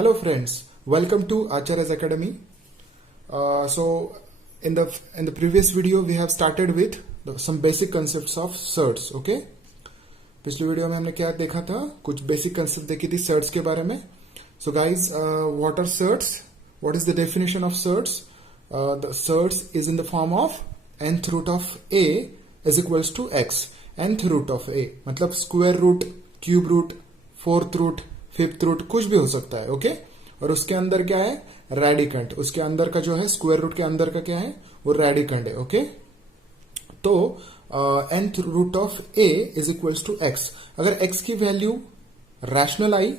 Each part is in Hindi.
Hello friends, welcome to Acharya's Academy. So in the previous video we have started with some basic concepts of surds. Okay, पिछले वीडियो में हमने क्या देखा था, कुछ बेसिक कंसेप्ट देखी थी सर्ड्स के बारे में. So guys, what are surds? What is the definition of surds? The surds is in the form of nth root of a is equals to x. nth root of a मतलब square root, cube root, fourth root, fifth root, कुछ भी हो सकता है. ओके, और उसके अंदर क्या है, रेडिकंट. उसके अंदर का जो है स्क्वायर रूट के अंदर का क्या है, वो रेडिकंट है. ओके, तो nth root of a is equals to x. अगर x की वैल्यू रैशनल आई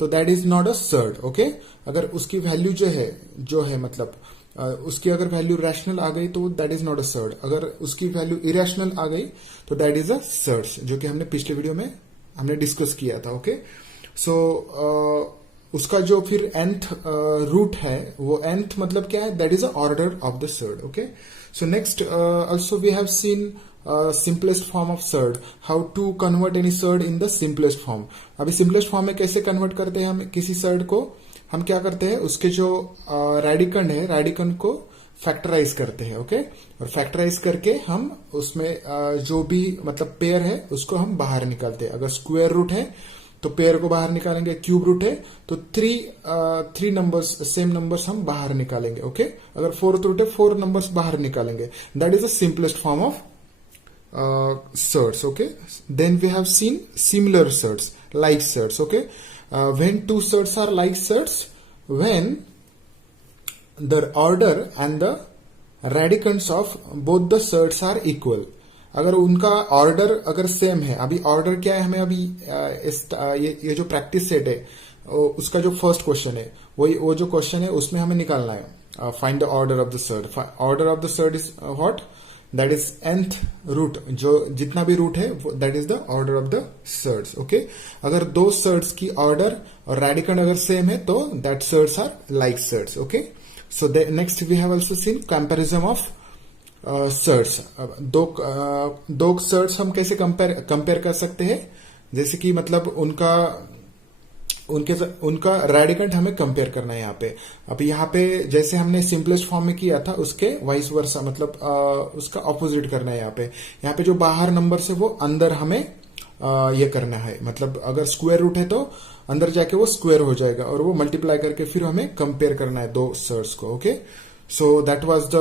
तो that is not a surd. Okay, अगर उसकी वैल्यू जो है मतलब उसकी अगर वैल्यू रैशनल आ गई तो that is not a surd. अगर उसकी वैल्यू इरेशनल आ गई तो दैट इज अ सर्ड, जो कि हमने पिछले वीडियो में हमने डिस्कस किया था. ओके, सो उसका जो फिर nth रूट है, वो nth मतलब क्या है, that is a order of the surd. Okay, so next also we have seen simplest form of surd, how to convert any surd in the simplest form. अभी सिंपलेस्ट फॉर्म में कैसे कन्वर्ट करते हैं हम किसी सर्ड को, हम क्या करते हैं, उसके जो रेडिकंड है, रेडिकंड को फैक्टराइज करते हैं. ओके, और फैक्टराइज करके हम उसमें जो भी मतलब पेयर है उसको हम बाहर निकालते हैं. अगर स्क्वायर रूट है तो पेयर को बाहर निकालेंगे, क्यूब रूट है तो थ्री नंबर्स, सेम नंबर्स हम बाहर निकालेंगे. ओके, अगर फोर्थ रूट है, फोर नंबर्स बाहर निकालेंगे. That is the simplest form of surds. Okay, then we have seen similar surds, like surds. Okay, when two surds are like surds, when the order and the radicands of both the surds are equal. अगर उनका ऑर्डर अगर सेम है, अभी ऑर्डर क्या है, हमें अभी ये जो प्रैक्टिस सेट है उसका जो फर्स्ट क्वेश्चन है, वो जो क्वेश्चन है उसमें हमें निकालना है, find the order of the surd. Order of the surd is what, that is nth root, जो जितना भी रूट है that is the order of the surds. Okay, अगर दो सर्ड्स की ऑर्डर और रेडिकंड अगर सेम है तो that surds are like surds. Okay, so next we have also seen comparison of surds. दो सर्ड्स हम कैसे कंपेयर कर सकते हैं, जैसे कि मतलब उनका रेडिकंट हमें कंपेयर करना है यहाँ पे. अब यहाँ पे जैसे हमने सिंपलेस्ट फॉर्म में किया था उसके वाइस वर्सा, मतलब उसका ऑपोजिट करना है. यहाँ पे जो बाहर नंबर्स है वो अंदर हमें ये करना है. मतलब अगर स्क्वायर रूट है तो अंदर जाके वो स्क्वायर हो जाएगा और वो मल्टीप्लाई करके फिर हमें कंपेयर करना है दो सर्ड्स को. Okay, so that was the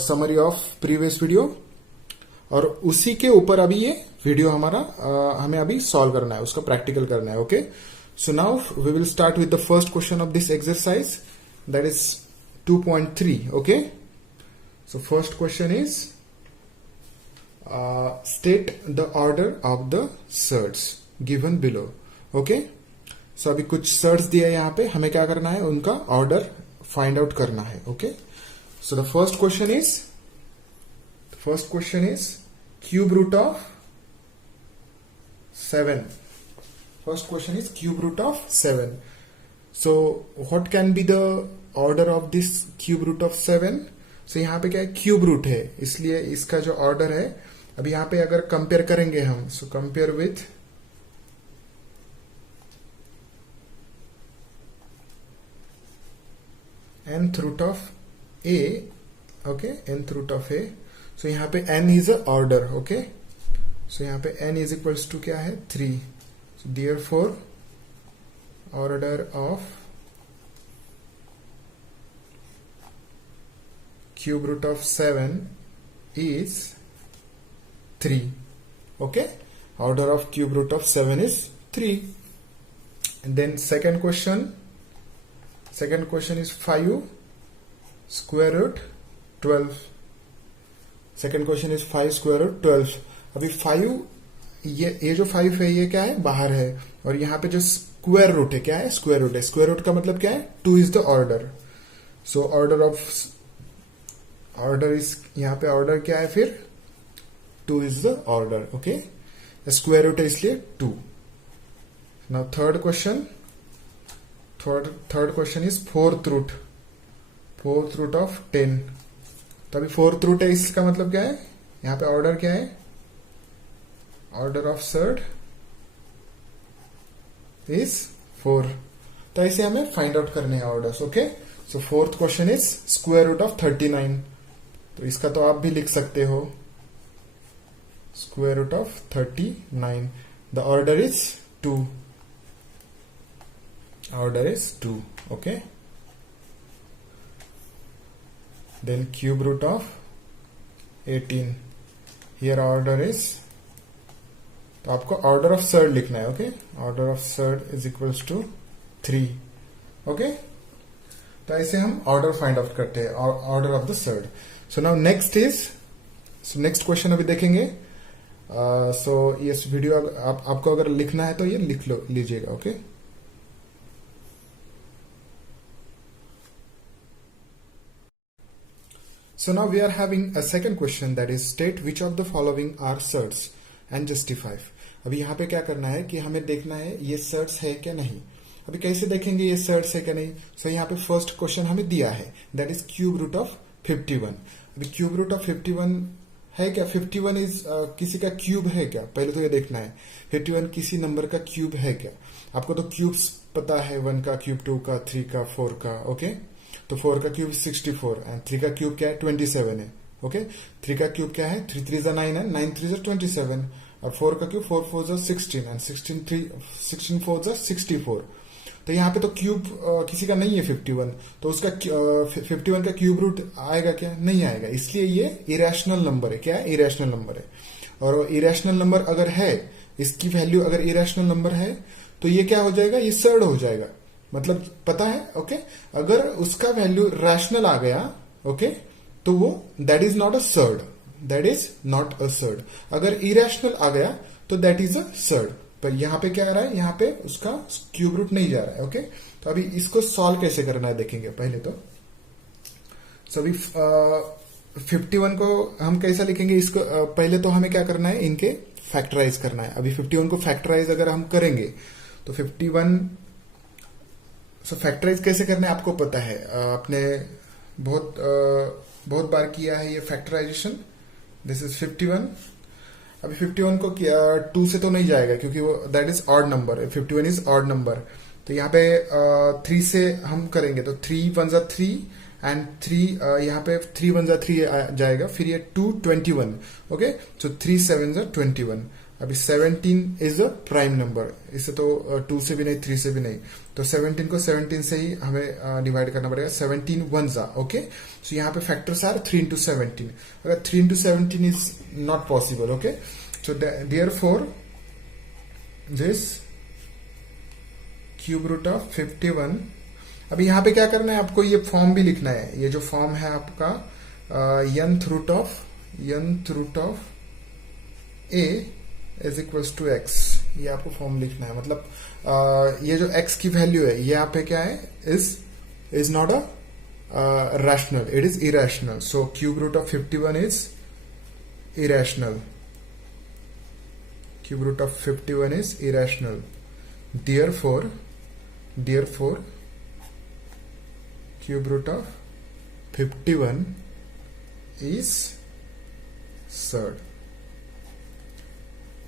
summary of previous video, और उसी के ऊपर अभी ये वीडियो हमारा हमें अभी सॉल्व करना है, उसका प्रैक्टिकल करना है. Okay, so now we will start with the first question of this exercise, that is 2.3. okay, so first question is state the order of the surds given below. okay, so अभी कुछ सर्ड्स दिया है यहाँ पे, हमें क्या करना है, उनका ऑर्डर फाइंड आउट करना है. Okay, so the first question is cube root of 7. First question is cube root of 7. So what can be the order of this cube root of 7? So यहाँ पे क्या है, क्यूब रूट है, इसलिए इसका जो ऑर्डर है, अभी यहाँ पे अगर कंपेयर करेंगे हम, so compare with nth root of a. okay, nth root of a. so यहाँ पे n is a order. okay, so यहाँ पे n is equals to क्या है, 3. Therefore, order of cube root of 7 is 3. Okay, order of cube root of 7 is 3. And then second question is 5 square root 12. Second question is 5 square root 12. अभी 5, ये जो 5 है ये क्या है, बाहर है, और यहाँ पे जो स्क्वायर रूट है क्या है, स्क्वायर रूट है. स्क्वायर रूट का मतलब क्या है, 2 is the order. So order is, यहाँ पे ऑर्डर क्या है, फिर 2 is the order. Okay, square root है इसलिए 2. Now third question is fourth root of 10. तो अभी फोर्थ रूट है, इसका मतलब क्या है, यहाँ पे ऑर्डर क्या है, order of surd is 4. तो ऐसे हमें फाइंड आउट करने हैं orders. Okay, so fourth question is square root of 39. तो इसका तो आप भी लिख सकते हो, square root of 39. The order is 2. Order is 2. Okay, then cube root of 18. Here order is, तो आपको ऑर्डर ऑफ सर्ड लिखना है. Okay, order of surd is equals to 3. Okay, तो ऐसे हम ऑर्डर फाइंड आउट करते हैं, order of the surd. So now next is, so next question अभी देखेंगे. सो ये वीडियो आपको अगर लिखना है तो ये लिख लीजिएगा. Okay, so now we are having a second question, that is state which of the following are surds and justify. अभी यहाँ पे क्या करना है कि हमें देखना है ये सर्ड्स है क्या नहीं. अभी कैसे देखेंगे ये सर्ड्स है क्या नहीं. सो यहाँ पे फर्स्ट क्वेश्चन हमें दिया है, that is cube root of 51. अभी क्यूब रूट ऑफ 51 है क्या? 51 इज किसी का क्यूब है क्या? पहले तो ये देखना है 51 किसी नंबर का क्यूब है क्या. आपको तो क्यूब्स पता है, 1 का क्यूब, 2 का, 3 का, 4 का. ओके, तो 4 का क्यूब 64 एंड 3 का क्यूब क्या है? 27 है. ओके, 3 का क्यूब क्या है? 3 3 जा 9 है, 9 3 जा 27. और 4 का क्यूब 4 4 जा 16 एंड 16 4 जा 64. तो यहाँ पे तो क्यूब किसी का नहीं है 51, तो उसका 51 का क्यूब रूट आएगा क्या? नहीं आएगा. इसलिए ये इरेशनल नंबर है. क्या है? इरेशनल नंबर है. और इरेशनल नंबर अगर है, इसकी वैल्यू अगर इरेशनल नंबर है तो ये क्या हो जाएगा? ये सर्ड हो जाएगा. मतलब पता है. ओके, अगर उसका वैल्यू रैशनल आ गया, ओके, तो वो that is not a surd. That is not a surd. अगर इरेशनल आ गया तो दैट इज अ सर्ड. पर यहां पे क्या आ रहा है? यहां पे उसका क्यूब रूट नहीं जा रहा है. ओके, तो अभी इसको सॉल्व कैसे करना है देखेंगे पहले तो. सो अभी 51 को हम कैसा लिखेंगे इसको? पहले तो हमें क्या करना है? इनके फैक्टराइज करना है. अभी 51 को फैक्टराइज अगर हम करेंगे तो 51, सो फैक्टराइज कैसे करना है आपको पता है. आपने बहुत बार किया है ये फैक्टराइजेशन. This is 51. अभी 51 को 2 से तो नहीं जाएगा क्योंकि वो दैट इज ऑड नंबर है. 51 इज ऑड नंबर. तो यहाँ पे 3 से हम करेंगे तो 3 1 जा 3 एंड 3 यहाँ पे 3 1 जा 3 जाएगा. फिर ये 2 21. ओके, सो 3 7 जा 21. अभी 17 इज अ प्राइम नंबर. इससे तो 2 से भी नहीं, 3 से भी नहीं. तो 17 को 17 से ही हमें डिवाइड करना पड़ेगा. 17 1 जा. ओके, सो यहाँ पे फैक्टर्स आर 3 into 17. अगर 3 into 17 is not possible. Okay, so therefore this cube root of 51. अभी यहाँ पे क्या करना है आपको? ये फॉर्म भी लिखना है. ये जो फॉर्म है आपका nth root of a is equals to x. ये आपको फॉर्म लिखना है. मतलब ये जो x की वैल्यू है ये यहाँ पे क्या है? Is not a rational, it is irrational. So cube root of 51 is irrational. Cube root of 51 is irrational. Therefore cube root of 51 is surd.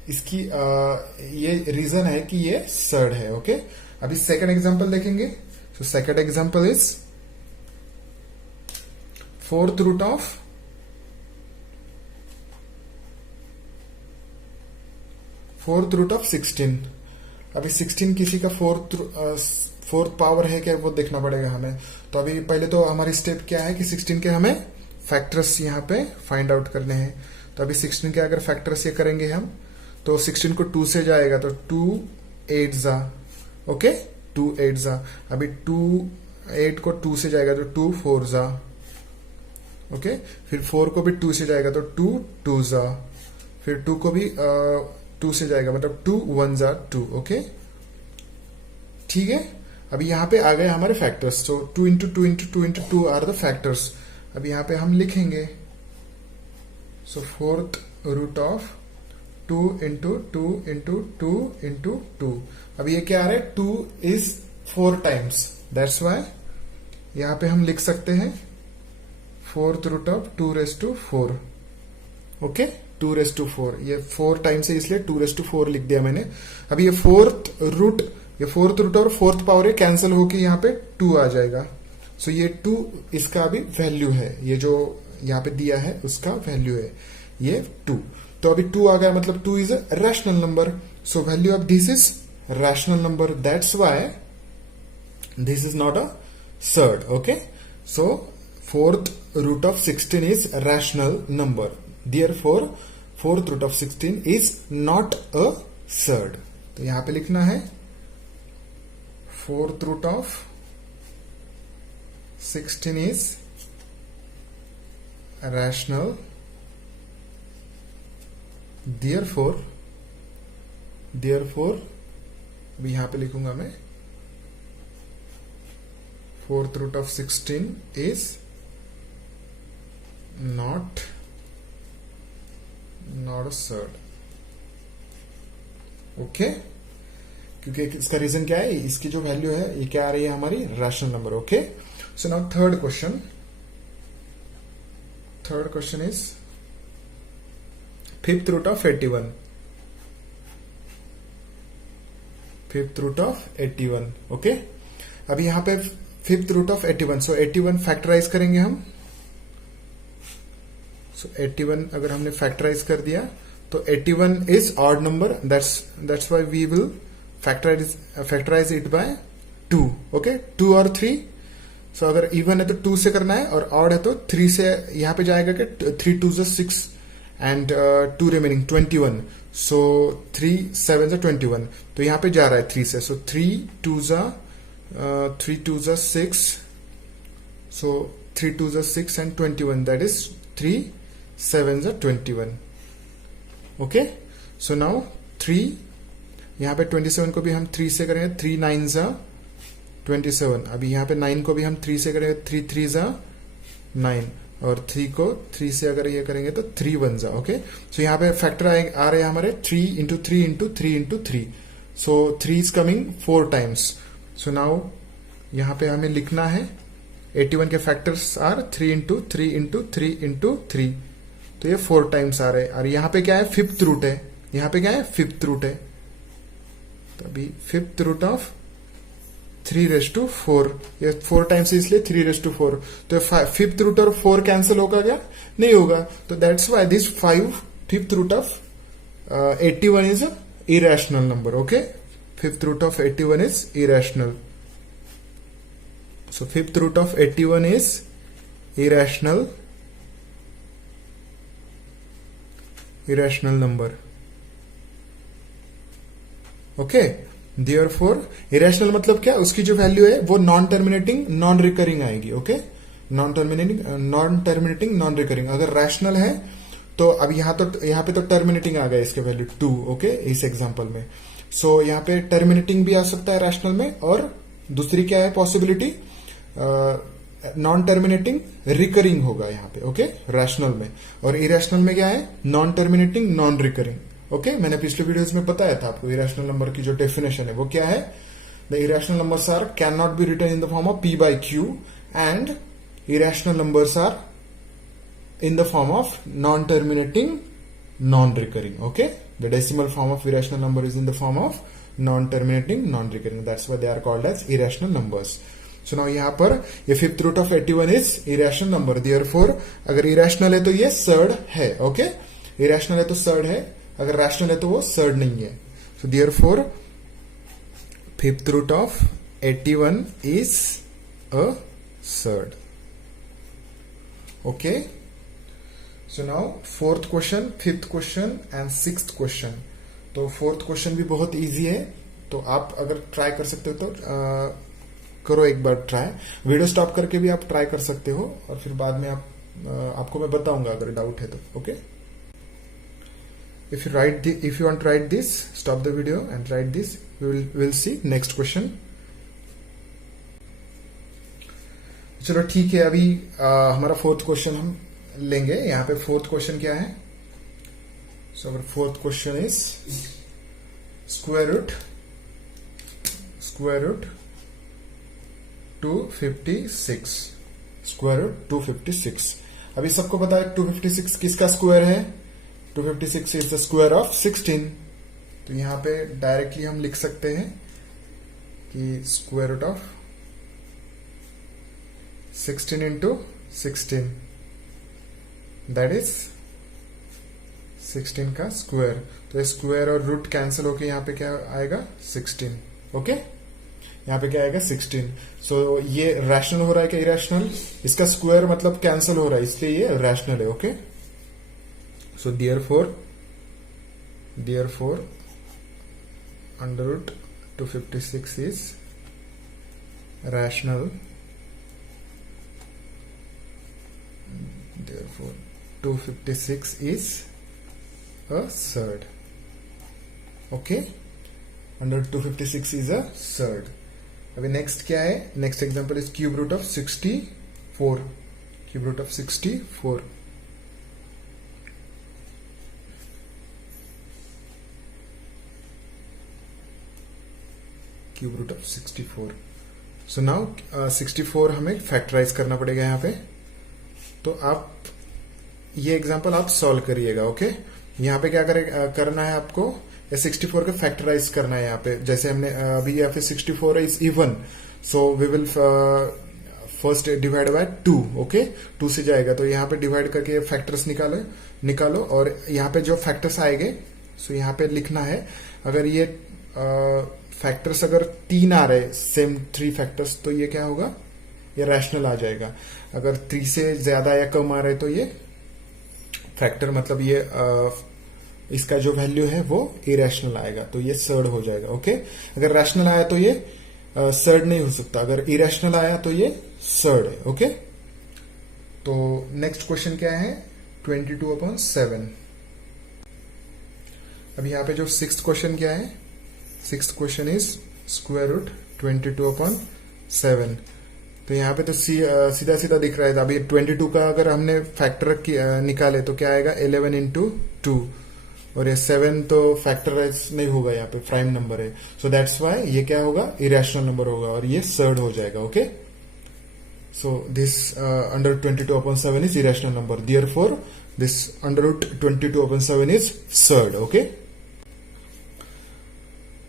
इसकी ये रीजन है कि ये सर्ड है. ओके, अभी सेकंड एग्जांपल देखेंगे. So second example is fourth root of 16. अभी 16 किसी का फोर्थ पावर है क्या वो देखना पड़ेगा हमें. तो अभी पहले तो हमारी स्टेप क्या है कि 16 के हमें फैक्टर्स यहाँ पे फाइंड आउट करने हैं. तो अभी 16 के अगर फैक्टर्स ये करेंगे हम तो 16 को 2 से जाएगा तो 2 8 जा. ओके, 2 8 जा. अभी 8 को 2 से जाएगा तो 2 4 जा. ओके, फिर 4 को भी 2 से जाएगा तो 2 2 जा. फिर 2 को भी 2 से जाएगा मतलब 2 1 जा 2. ओके, ठीक है. अभी यहाँ पे आ गए हमारे फैक्टर्स. तो 2 into 2 into 2 into 2 are the factors. अभी यहाँ पे हम लिखेंगे. So fourth root of 2 into 2 into 2 into 2. अभी ये क्या आ रहा है? 2 is 4 times. That's why यहाँ पे हम लिख सकते हैं fourth root of 2 raised to 4. Okay, 2 raised to 4. ये 4 टाइम्स है इसलिए 2 raised to 4 लिख दिया मैंने. अभी ये फोर्थ रूट ये फोर्थ रूट और फोर्थ पावर कैंसिल होके यहाँ पे 2 आ जाएगा। सो ये 2 इसका अभी वैल्यू है, ये जो यहाँ पे दिया है उसका वैल्यू है ये 2। तो अभी 2 आ गया, मतलब 2 is a rational number. So value of this is rational number, that's why this is not a surd. Okay, so fourth root of 16 is rational number, therefore fourth root of 16 is not a surd. तो यहां पे लिखना है fourth root of 16 is rational, therefore अभी यहां पे लिखूंगा मैं fourth root of 16 is not a surd. Okay, क्योंकि इसका रीजन क्या है, इसकी जो वैल्यू है ये क्या आ रही है हमारी rational number. Okay, so now third question is fifth root of 81। Fifth root of 81। Okay, अभी यहां पे fifth root of 81, so 81 factorise करेंगे हम। सो 81 अगर हमने फैक्टराइज कर दिया तो 81 is odd number, that's why we will factorise it by 2। Okay, 2 और 3। सो अगर इवन है तो 2 से करना है, और ऑड है तो 3 से यहां पे जाएगा कि 3 2 6 एंड 2 रिमेनिंग 21। सो 3 7 21, तो यहां पे जा रहा है 3 से। सो 3 2 6, so 3 2 6 and 21, that is 3 7 21. Okay, so now 3, यहाँ पे 27 को भी हम 3 से करेंगे, 3 9 27। अभी यहाँ पे 9 को भी हम 3 से करेंगे, 3 3 9, और 3 को 3 से अगर ये करेंगे तो 3 1। ओके, सो यहाँ पे फैक्टर आ रहे हैं हमारे 3 into 3 into 3 into 3, so 3 is coming 4 times. So now यहां पे हमें लिखना है 81 के factors are 3 into 3 into 3 into 3, तो ये 4 टाइम्स आ रहे हैं। और यहां पे क्या है, फिफ्थ रूट है, यहां पे क्या है, फिफ्थ रूट है। तो अभी फिफ्थ रूट ऑफ 3⁴, ये 4 टाइम्स है इसलिए 3⁴। तो फिफ्थ रूट और 4 कैंसिल होगा क्या, नहीं होगा। तो that's why this fifth root of 81 is irrational number. Okay, fifth root of 81 is irrational. So fifth root of 81 is irrational number. Okay, therefore irrational मतलब क्या, उसकी जो वैल्यू है वो नॉन टर्मिनेटिंग नॉन रिकरिंग आएगी। Okay, non terminating non recurring. अगर रैशनल है तो अब यहाँ पे तो टर्मिनेटिंग आ गया इसके वैल्यू 2। ओके, इस एग्जांपल में सो यहाँ पे टर्मिनेटिंग भी आ सकता है रैशनल में, और दूसरी क्या है पॉसिबिलिटी, नॉन टर्मिनेटिंग रिकरिंग होगा यहाँ पे। ओके, रैशनल में। और इरेशनल में क्या है, non terminating non recurring. Okay, मैंने पिछले वीडियोस में बताया था आपको इरेशनल नंबर की जो डेफिनेशन है वो क्या है। The irrational numbers are can not be written in the form of p/q, and irrational numbers are in the form of non-terminating non-recurring. Okay, the decimal form of irrational number is in the form of non-terminating non-recurring, that's why they are called as irrational numbers. So now यहाँ पर ये fifth root of 81 is irrational number, therefore अगर irrational है तो ये surd है. Okay, irrational है तो surd है, अगर rational है तो वो surd नहीं है. So therefore fifth root of 81 is a surd. Okay, so now fourth question, fifth question and sixth question. तो fourth question भी बहुत easy है, तो आप अगर ट्राई कर सकते हो तो करो एक बार ट्राई. वीडियो स्टॉप करके भी आप ट्राई कर सकते हो और फिर बाद में आपको मैं बताऊंगा अगर डाउट है तो. Okay, if you want to write this, stop the video and write this. We'll see next question. चलो ठीक है, अभी हमारा फोर्थ क्वेश्चन हम लेंगे. यहाँ पे फोर्थ क्वेश्चन क्या है? So our fourth question is square root 256. Square root 256. अभी सबको पता है 256 किसका स्क्वायर है? 256 इज द स्क्वायर ऑफ 16. तो यहाँ पे डायरेक्टली हम लिख सकते हैं कि square root of 16 into 16 is इज 16 का स्क्वायर। तो स्क्वायर और रूट कैंसिल होके यहाँ पे क्या आएगा 16। ओके, यहाँ पे क्या आएगा 16। सो ये रैशनल हो रहा है क्या इरेशनल? इसका स्क्वायर मतलब कैंसिल हो रहा है इसलिए ये रैशनल है। Okay, so therefore under root 256 is rational, therefore 256 is a surd. Okay, under 256 is a surd. अभी नेक्स्ट क्या है? Next example is cube root of 64। Cube root of 64, cube root of 64। So now 64 हमें फैक्टराइज करना पड़ेगा यहाँ पे। तो आप ये एग्जांपल आप सॉल्व करिएगा। ओके, यहाँ पे क्या करना है आपको? 64 का फैक्टराइज करना है यहाँ पे। जैसे हमने अभी यहाँ पे 64 is even, so we will first divide by 2। Okay, 2 से जाएगा तो यहाँ पे डिवाइड करके फैक्टर्स निकालो और यहाँ पे जो फैक्टर्स आएंगे सो यहाँ पे लिखना है। अगर ये फैक्टर्स अगर 3 आ रहे सेम 3 फैक्टर्स तो ये क्या होगा? ये रैशनल आ जाएगा। अगर 3 से ज्यादा या कम आ रहे तो ये फैक्टर मतलब ये इसका जो वैल्यू है वो इरेशनल आएगा, तो ये सर्ड हो जाएगा। ओके, अगर रैशनल आया तो ये सर्ड नहीं हो सकता, अगर इरेशनल आया तो ये सर्ड है। ओके, तो नेक्स्ट क्वेश्चन क्या है? 22/7। अब यहाँ पे जो 6th क्वेश्चन क्या है? 6th question is square root 22/7। तो यहाँ पे तो सीधा सीधा दिख रहा है। अभी 22 का अगर हमने फैक्टर निकाले तो क्या आएगा? 11 इंटू 2, और ये 7 तो फैक्टराइज नहीं होगा, यहाँ पे प्राइम नंबर है। सो दैट्स वाई ये क्या होगा? इरेशनल नंबर होगा और ये सर्ड हो जाएगा। Okay, so this under 22/7 is irrational number, therefore this under root 22/7 is surd. Okay,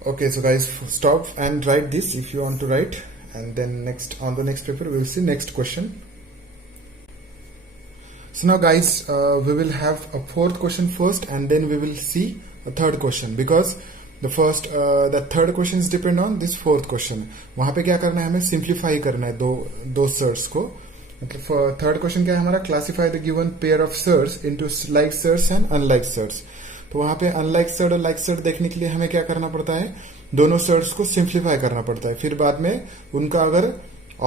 okay, so guys, stop and write this if you want to write, and then on the next paper we will see next question. So now guys, we will have a 4th question first and then we will see a 3rd question, because the 3rd question is depend on this 4th question. वहां पे क्या करना है? हमें सिंप्लीफाई करना है दो सर्ट्स को। मतलब 3rd क्वेश्चन क्या है हमारा? Classify the given pair of surds into like surds and unlike surds. तो वहां पे अनलाइक सर्ट और लाइक सर्ट देखने के लिए हमें क्या करना पड़ता है? दोनों सर्ट्स को सिंप्लीफाई करना पड़ता है। फिर बाद में उनका अगर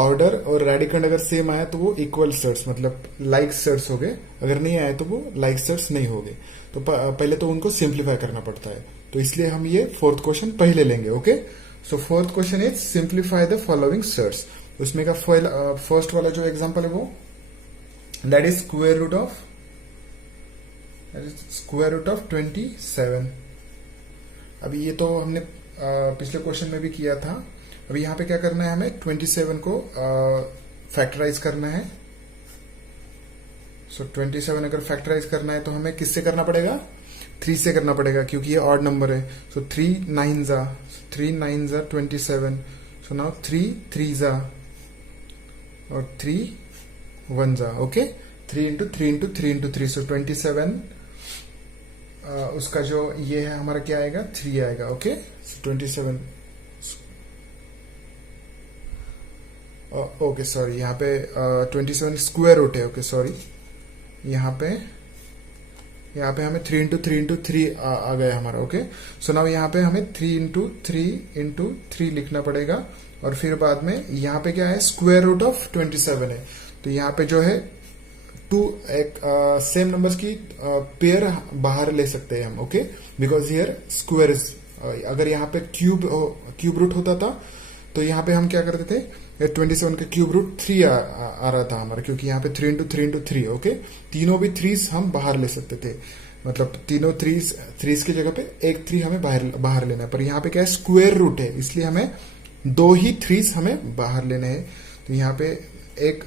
ऑर्डर और रेडिकंड अगर सेम आया तो वो इक्वल सर्ट्स मतलब लाइक सर्ट्स हो गए, अगर नहीं आए तो वो लाइक सर्ट्स नहीं हो गए। तो पहले तो उनको सिंप्लीफाई करना पड़ता है, तो इसलिए हम ये 4th क्वेश्चन पहले लेंगे। Okay, so 4th question is simplify the following surds. उसमें का फर्स्ट वाला जो एग्जाम्पल है वो that is square root of 27। अभी ये तो हमने पिछले क्वेश्चन में भी किया था। अभी यहाँ पे क्या करना है? हमें 27 को फैक्टराइज करना है। सो 27 अगर फैक्टराइज करना है तो हमें किससे करना पड़ेगा? 3 से करना पड़ेगा, क्योंकि ये ऑड नंबर है। सो 3 9 जा 27। सो नाउ 3 3 जा और 3 1 जा। ओके, 3 इंटू 3 इंटू 3 इंटू 3, सो 27 उसका जो ये है हमारा क्या आएगा? 3 आएगा। ओके, 27 ओके सॉरी, यहाँ पे 27 स्क्वायर रूट है। ओके सॉरी, यहाँ पे हमें 3 इंटू 3 इंटू 3 आ गया हमारा। ओके, सो नाउ यहाँ पे हमें 3 इंटू 3 लिखना पड़ेगा, और फिर बाद में यहाँ पे क्या है? स्क्वायर रूट ऑफ 27 है। तो यहाँ पे जो है 2 एक सेम नंबर्स की पेयर बाहर ले सकते हैं हम। Okay, because here square is, अगर यहाँ पे क्यूब रूट होता था तो यहाँ पे हम क्या करते थे? 27 का क्यूब रूट 3 आ रहा था हमारा, क्योंकि यहाँ पे 3 इंटू 3 इंटू 3। ओके, तीनों भी 3s हम बाहर ले सकते थे, मतलब तीनों 3s की जगह पे एक 3 हमें बाहर लेना है। पर यहाँ पे क्या है? स्क्वायर रूट है, इसलिए हमें 2 ही 3s हमें बाहर लेने हैं। तो यहाँ पे एक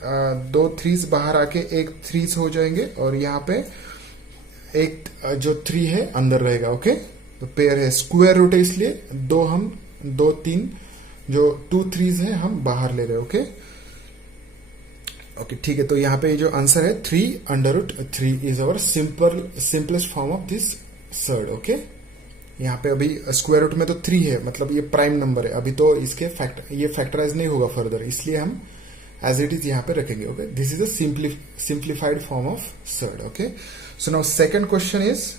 2 3s बाहर आके एक 3s हो जाएंगे, और यहाँ पे एक जो 3 है अंदर रहेगा। ओके, तो पेयर है, स्क्वायर रूट है, इसलिए 2 3 जो 2 3s है हम बाहर ले रहे हैं। ओके ओके ठीक है। तो यहाँ पे जो आंसर है 3√3 is our simplest form of this surd. Okay यहाँ पे अभी स्क्वायर रूट में तो 3 है, मतलब ये प्राइम नंबर है, अभी तो इसके ये फैक्टराइज नहीं होगा फर्दर, इसलिए हम एज इट इज यहाँ पे रखेंगे। Okay this is a simplified form of surd. Okay so now second question is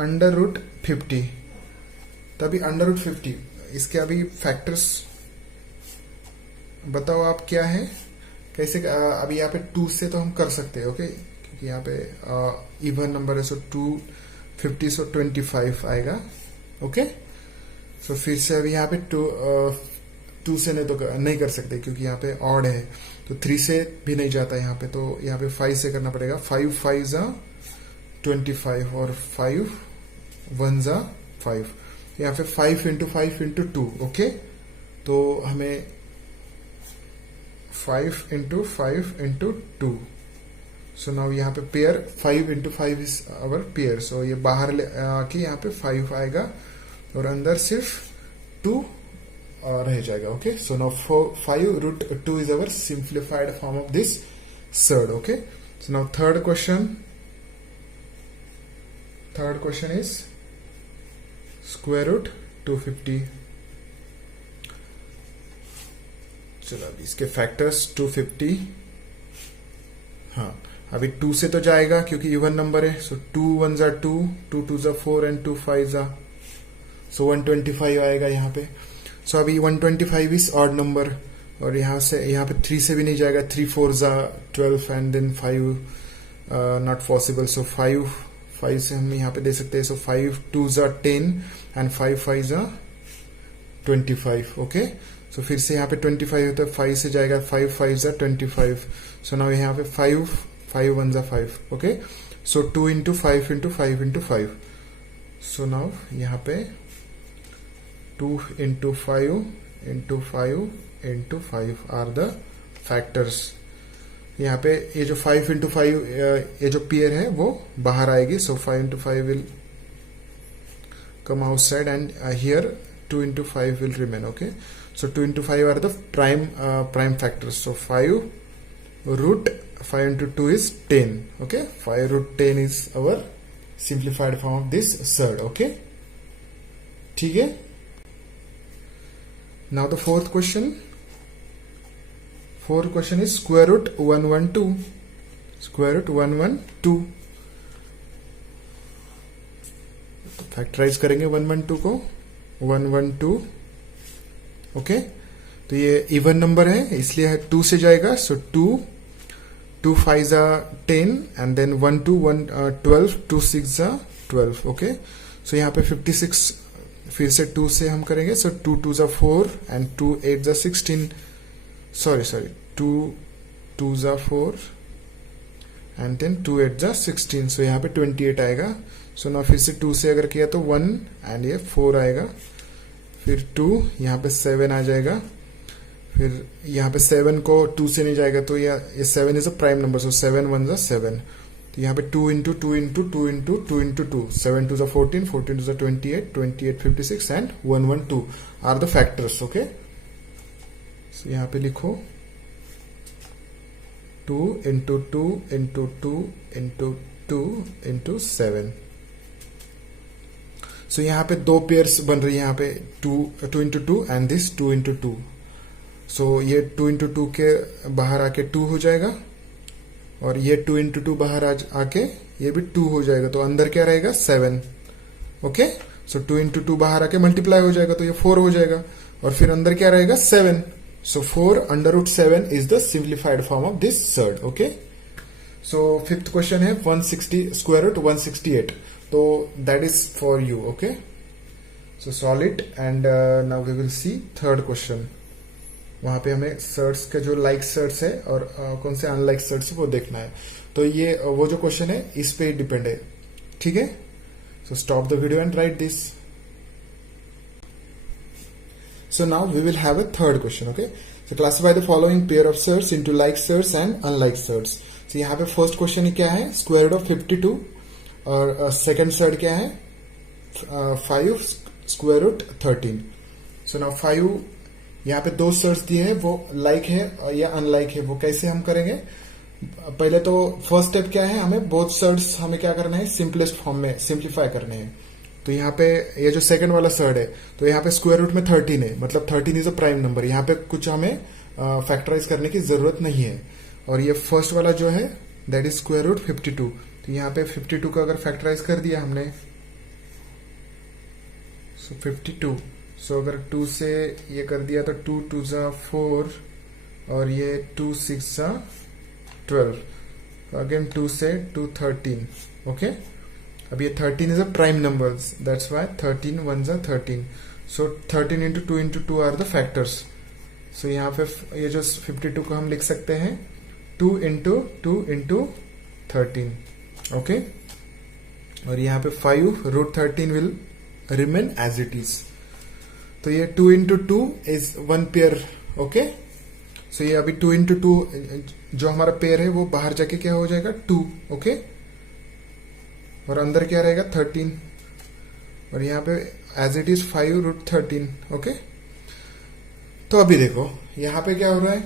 √50। तो अभी √50 इसके अभी फैक्टर्स बताओ आप क्या है, कैसे अभी यहाँ पे 2 से तो हम कर सकते हैं। ओके क्योंकि यहाँ पे इवन नंबर है, सो 250 सो 25 आएगा। ओके सो फिर से अभी यहाँ पे 2 से नहीं कर सकते क्योंकि यहाँ पे ऑड है, तो 3 से भी नहीं जाता यहाँ पे, तो यहाँ पे 5 से करना पड़ेगा। 5 5 25 और 5 1 5, यहाँ पे 5 × 5 × 2। ओके तो हमें 5 × 5 × 2। सो नाउ यहाँ पे पेयर 5 × 5 इज अवर पेयर, सो ये बाहर आके यहाँ पे 5 आएगा और अंदर सिर्फ 2 रह जाएगा। Okay so now 5√2 is our simplified form of this surd. Okay so now third question is √250। चलो अभी इसके फैक्टर्स 250, हाँ अभी 2 से तो जाएगा क्योंकि इवन नंबर है, सो 2 1 2, 2 2 4 एंड 2 5 सो 125 आएगा यहाँ पे। सो अभी 125 इज ऑड नंबर और यहाँ पे 3 से भी नहीं जाएगा, 3 4 12 एंड देन 5 नॉट पॉसिबल, सो 5 से हम यहाँ पे दे सकते हैं। सो 5 2 10 एंड 5 5 25। ओके सो फिर से यहाँ पे 25 है तो 5 से जाएगा, 5 5 25। सो नाउ यहाँ पे 5 5 1 5। Okay so 2 × 5 × 5 × 5। सो नाउ यहाँ पे 2 × 5 × 5 × 5 आर द फैक्टर्स। यहाँ पे ये जो 5 × 5 ये जो पेयर है वो बाहर आएगी, सो 5 × 5 will come outside and here 2 × 5 will remain. Okay so 2 × 5 are the prime factors, so 5 × 2 is 10. Okay 5√10 is our simplified form of this surd. Okay ठीक है। now the fourth question is √112। Factorise करेंगे 112 को, 112। ओके तो ये इवन नंबर है इसलिए 2 से जाएगा, सो 2 5 10 एंड देन 1 2 1 12, 2 6 12। ओके सो यहाँ पे 56 फिर से 2 से हम करेंगे, सो 2 2 4 एंड 2 8 16, सॉरी 2 2 4 एंड देन 2 8 16, सो यहाँ पे 28 आएगा। सो ना फिर से 2 से अगर किया तो 1 एंड ये 4 आएगा, फिर 2 यहाँ पे 7 आ जाएगा, फिर यहाँ पे 7 को 2 से नहीं जाएगा तो ये 7 इज अ प्राइम नंबर, सो 7 1 7। तो यहाँ पे 2 × 2 × 2 × 2 × 2, 7 2 14, 14 2 28, 28 56 and 112 are the factors. Okay so यहाँ पे लिखो 2 × 2 × 2 × 2 × 7। सो यहाँ पे 2 पेयर्स बन रही है, यहाँ पे 2 × 2 एंड दिस 2 × 2। सो ये 2 × 2 के बाहर आके 2 हो जाएगा और ये 2 × 2 बाहर आके ये भी 2 हो जाएगा, तो अंदर क्या रहेगा 7। ओके सो 2 × 2 बाहर आके मल्टीप्लाई हो जाएगा तो ये 4 हो जाएगा और फिर अंदर क्या रहेगा 7। So 4 √7 is the simplified form of this surd. Okay so fifth question है 168, तो that is for you. Okay so solve it and now we will see third question. वहां पे हमें सर्ट्स के जो लाइक सर्ट्स है और कौन से अनलाइक सर्ट्स है वो देखना है, तो ये वो जो क्वेश्चन है इस पे डिपेंड है। ठीक है so stop the video and right this. So now we will have a third question. Okay, so classify the following pair of surds into like surds and unlike surds. So यहाँ पे फर्स्ट क्वेश्चन क्या है, स्क्वायर रूट ऑफ 52 और सेकंड सर्ड क्या है 5 स्क्वायर रूट 13। सो नाउ 5 यहाँ पे दो सर्ट्स दिए हैं, वो लाइक है या अनलाइक है, वो कैसे हम करेंगे? पहले तो फर्स्ट स्टेप क्या है, हमें बोथ सर्ट्स हमें क्या करना है, सिंपलेस्ट फॉर्म में सिंप्लीफाई करने हैं। तो यहाँ पे ये जो सेकंड वाला सर्ट है, तो यहाँ पे स्क्वायर रूट में 13 है, मतलब 13 इज अ प्राइम नंबर, यहाँ पे कुछ हमें फैक्टराइज करने की जरूरत नहीं है। और ये फर्स्ट वाला जो है दैट इज स्क्वायर रूट 52, तो यहाँ पे 52 को अगर फैक्टराइज कर दिया हमने, सो 52, सो अगर 2 से ये कर दिया तो 2 2 जा 4 और ये 2 6 जा 12, अगेन 2 से 2 13, ओके। अब ये 13 is a prime numbers, that's why 13 1 जा 13, so 13 into 2 into 2 are the factors. So यहाँ पे ये जो 52 को हम लिख सकते हैं 2 इंटू 2 इंटू 13, ओके। और यहाँ पे 5 root 13 will remain as it is. तो ये 2 into 2 is 1 pair, okay. So ये अभी 2 इंटू 2 जो हमारा पेयर है वो बाहर जाके क्या हो जाएगा 2, ओके। और अंदर क्या रहेगा 13, और यहाँ पे as it is 5 root 13, okay. तो अभी देखो यहाँ पे क्या हो रहा है,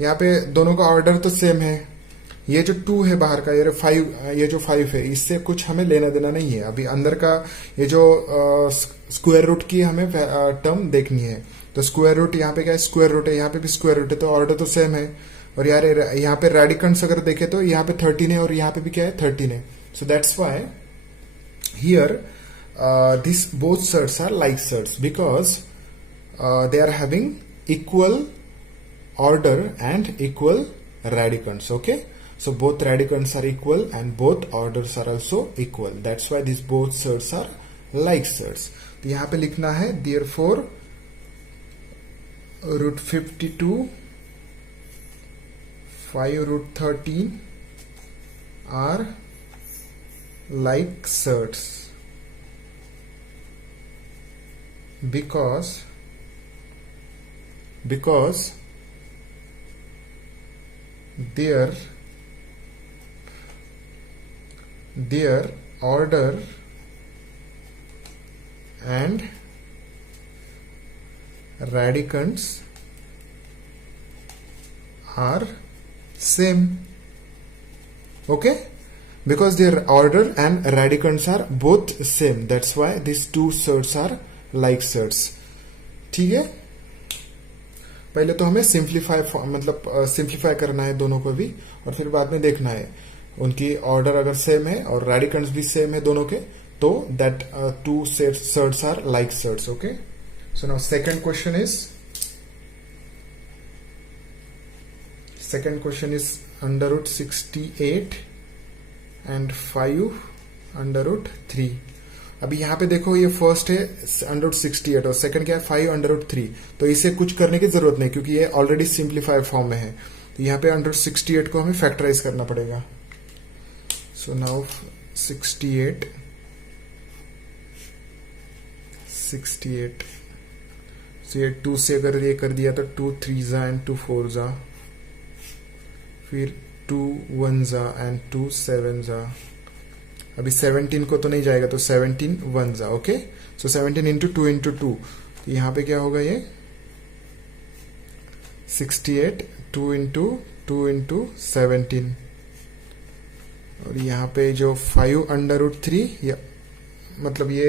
यहाँ पे दोनों का ऑर्डर तो सेम है, ये जो 2 है बाहर का, ये जो 5 है, इससे कुछ हमें लेना देना नहीं है। अभी अंदर का ये जो स्क्वायर रूट की हमें टर्म देखनी है, तो स्क्वायर रूट यहाँ पे क्या है, स्क्वायर रूट है, यहाँ पे भी स्क्वायर रूट है, तो ऑर्डर तो सेम है। और यार यहाँ पे रेडिकंट्स अगर देखे तो यहाँ पे 13 है और यहाँ पे भी क्या है 13 है, so that's why here this both surds are like surds because they are having equal order and equal radicants, okay. So both radicants are equal and both orders are also equal, that's why these both surds are like surds. तो यहाँ पे लिखना है therefore root 52 5 root 13 are like surds because their order and radicands are same, okay. Because their order and radicands are both same, that's why these two surds are like surds, ठीक है। पहले तो हमें सिंप्लीफाई करना है दोनों को भी, और फिर बाद में देखना है उनकी ऑर्डर अगर सेम है और रेडिकंट्स भी सेम है दोनों के, तो that two surds are like surds, okay. So now second question is under root 68 and 5 under root 3। अभी यहाँ पे देखो ये फर्स्ट है अंडर रूट 68 और सेकंड क्या है 5 अंडर रूट 3, तो इसे कुछ करने की जरूरत नहीं क्योंकि ये ऑलरेडी सिंप्लीफाइड फॉर्म में है। तो यहाँ पे अंडर रूट 68 को हमें फैक्टराइज करना पड़ेगा। सो नाउ 68 सो ये 2 से अगर ये कर दिया तो 2 3 जा एंड 2 4 जा, फिर 2 1 जा एंड 2 7 जा। अभी 17 को तो नहीं जाएगा, तो 17 1 जा, ओके। सो 17 इंटू 2 इंटू 2, तो यहाँ पे क्या होगा ये 68 2 इंटू 17, और यहाँ पे जो 5 अंडर रूट 3 मतलब ये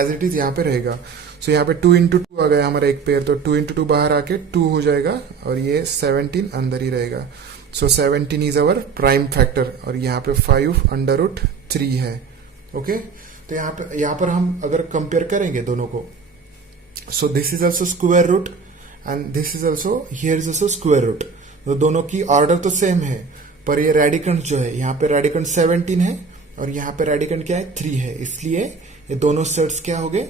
एज इट इज यहाँ पे रहेगा। सो यहाँ पे 2 इंटू 2 आ गया हमारा एक पेयर, तो 2 इंटू 2 बाहर आके 2 हो जाएगा और ये 17 अंदर ही रहेगा। सो 17 इज अवर प्राइम फैक्टर और यहाँ पे 5 अंडर रूट 3 है, ओके। तो यहाँ पर हम अगर कंपेयर करेंगे दोनों को, so this is also square root and this is also here is also square root, तो दोनों की ऑर्डर तो सेम है, पर ये रेडिकंट जो है यहाँ पे रेडिकंट 17 है और यहाँ पे रेडिकंट क्या है 3 है, इसलिए ये दोनों सेट्स क्या हो गए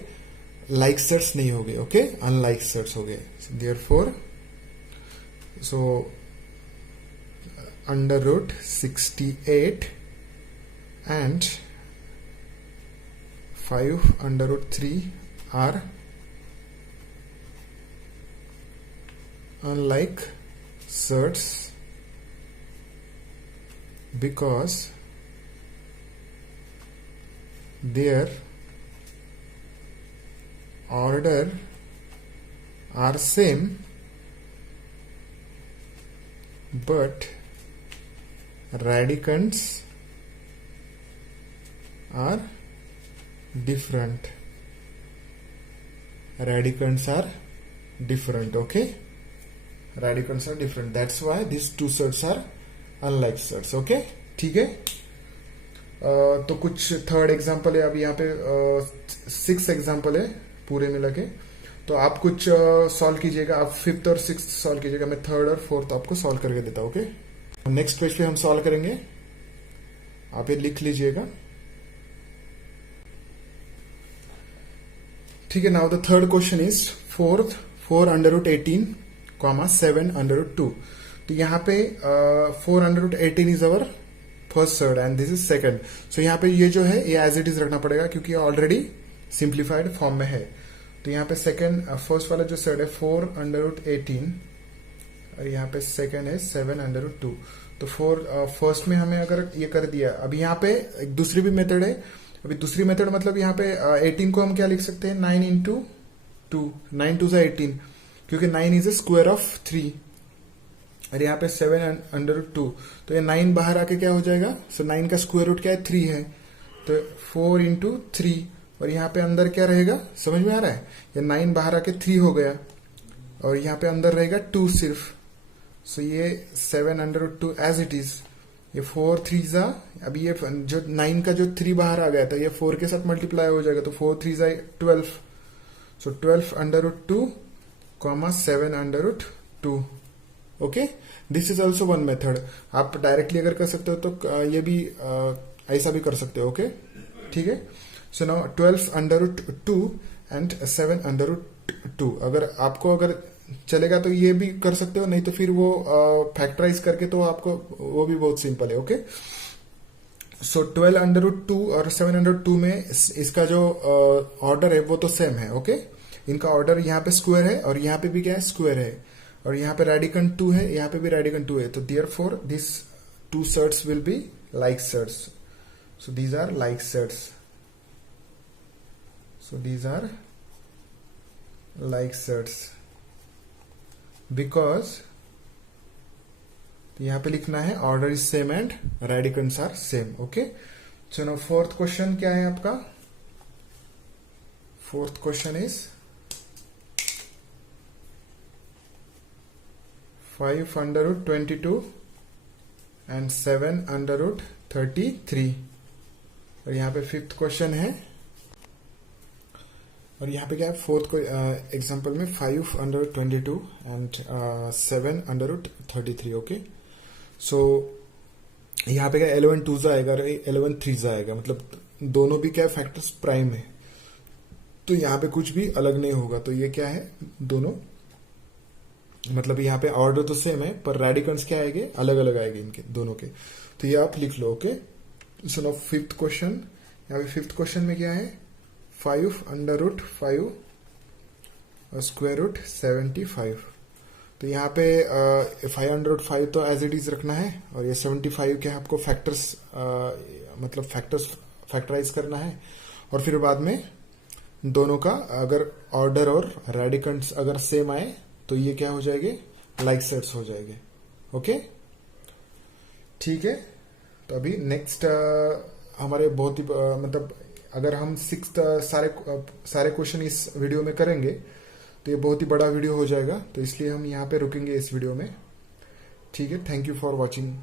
लाइक सेट्स नहीं हो गए, ओके, अनलाइक सेट्स हो गए। Therefore so under root 68 and 5 under root 3 are unlike surds because their order are same but radicands are different. Radicands are different. Okay, radicands are different. That's why these two sets are unlike sets. Okay, ठीक है. तो कुछ थर्ड एग्जाम्पल है. अब यहाँ पे 6 एग्जाम्पल है पूरे मिला के. तो आप कुछ सॉल्व कीजिएगा. आप 5th और 6th सॉल्व कीजिएगा. मैं 3rd और 4th आपको सॉल्व करके देता हूं. ओके, नेक्स्ट पेज पे हम सॉल्व करेंगे. आप ये लिख लीजिएगा. ठीक है. Now the third question is 4/18, 7/2. तो यहाँ पे 4/18 is our first third and this is second. So यहाँ पे ये जो है ये एज इट इज रखना पड़ेगा क्योंकि ऑलरेडी सिंप्लीफाइड फॉर्म में है. तो यहाँ पे सेकंड फर्स्ट वाला जो सर्ड है 4/18 और यहाँ पे सेकंड है 7/2. तो फर्स्ट में हमें अगर ये कर दिया. अभी यहाँ पे एक दूसरी भी मेथड है. अभी दूसरी मेथड मतलब यहाँ पे 18 को हम क्या लिख सकते हैं 9 into 2. 9 2 सा 18 क्योंकि 9 इज a स्क्वायर ऑफ 3 और यहाँ पे 7/2. तो ये 9 बाहर आके क्या हो जाएगा. सो 9 का स्क्वायर रूट क्या है 3 है. तो 4 into 3 और यहाँ पे अंदर क्या रहेगा समझ में आ रहा है. ये 9 बाहर आके 3 हो गया और यहाँ पे अंदर रहेगा 2 सिर्फ. सो ये 7/2 एज इट इज. ये 4 3 जा. अभी ये जो 9 का जो 3 बाहर आ गया था ये 4 के साथ मल्टीप्लाई हो जाएगा. तो 4 3 जा 12. सो 12/2 7/2. Okay, this is also one method. आप डायरेक्टली अगर कर सकते हो तो ये भी ऐसा भी कर सकते हो. ओके, ठीक है. So now 12/2 and 7/2. अगर आपको अगर चलेगा तो ये भी कर सकते हो, नहीं तो फिर वो फैक्टराइज करके तो आपको वो भी बहुत सिंपल है. ओके, सो 12/2 और 7/2 में इसका जो ऑर्डर है वो तो सेम है. ओके, इनका ऑर्डर यहाँ पे स्क्वायर है और यहाँ पे भी क्या है स्क्वायर है और यहाँ पे रेडिकन 2 है, यहाँ पे भी रेडिकन 2 है. तो therefore this two sets will be like sets. So these are like sets. So these are like sets because यहाँ पे लिखना है order is same and radicands are same. Okay, so now fourth question क्या है आपका. Fourth question is 5/22 and 7/33. और यहाँ पे फिफ्थ क्वेश्चन है और यहाँ पे क्या है फोर्थ एग्जांपल में 5/22 एंड 7/33. ओके, सो यहाँ पे क्या 11 2 आएगा और 11 3 आएगा. मतलब दोनों भी क्या फैक्टर्स प्राइम है तो यहाँ पे कुछ भी अलग नहीं होगा. तो ये क्या है दोनों मतलब यहाँ पे ऑर्डर तो सेम है पर रेडिकन्स क्या आएंगे अलग अलग आएंगे इनके दोनों के. तो ये आप लिख लो. Okay, so now fifth question. यहाँ पे फिफ्थ क्वेश्चन में क्या है 5/5 स्क्वायर रूट 75. तो यहाँ पे 5/5 तो एज इट इज रखना है और ये 75 के आपको फैक्टर्स मतलब फैक्टराइज करना है और फिर बाद में दोनों का अगर ऑर्डर और रेडिकन्स अगर सेम आए तो ये क्या हो जाएंगे लाइक सेट्स हो जाएंगे. ओके, ठीक है. तो अभी नेक्स्ट हमारे बहुत ही मतलब अगर हम 6th सारे क्वेश्चन इस वीडियो में करेंगे तो ये बहुत ही बड़ा वीडियो हो जाएगा. तो इसलिए हम यहाँ पे रुकेंगे इस वीडियो में. ठीक है, thank you for watching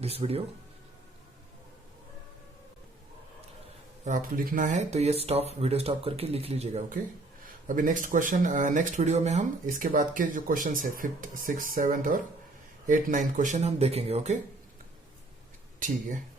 this video. आपको लिखना है तो ये वीडियो स्टॉप करके लिख लीजिएगा. ओके, अभी नेक्स्ट क्वेश्चन नेक्स्ट वीडियो में हम इसके बाद के जो क्वेश्चन है 5th 6th 7th और 8th 9th क्वेश्चन हम देखेंगे. ओके, ठीक है.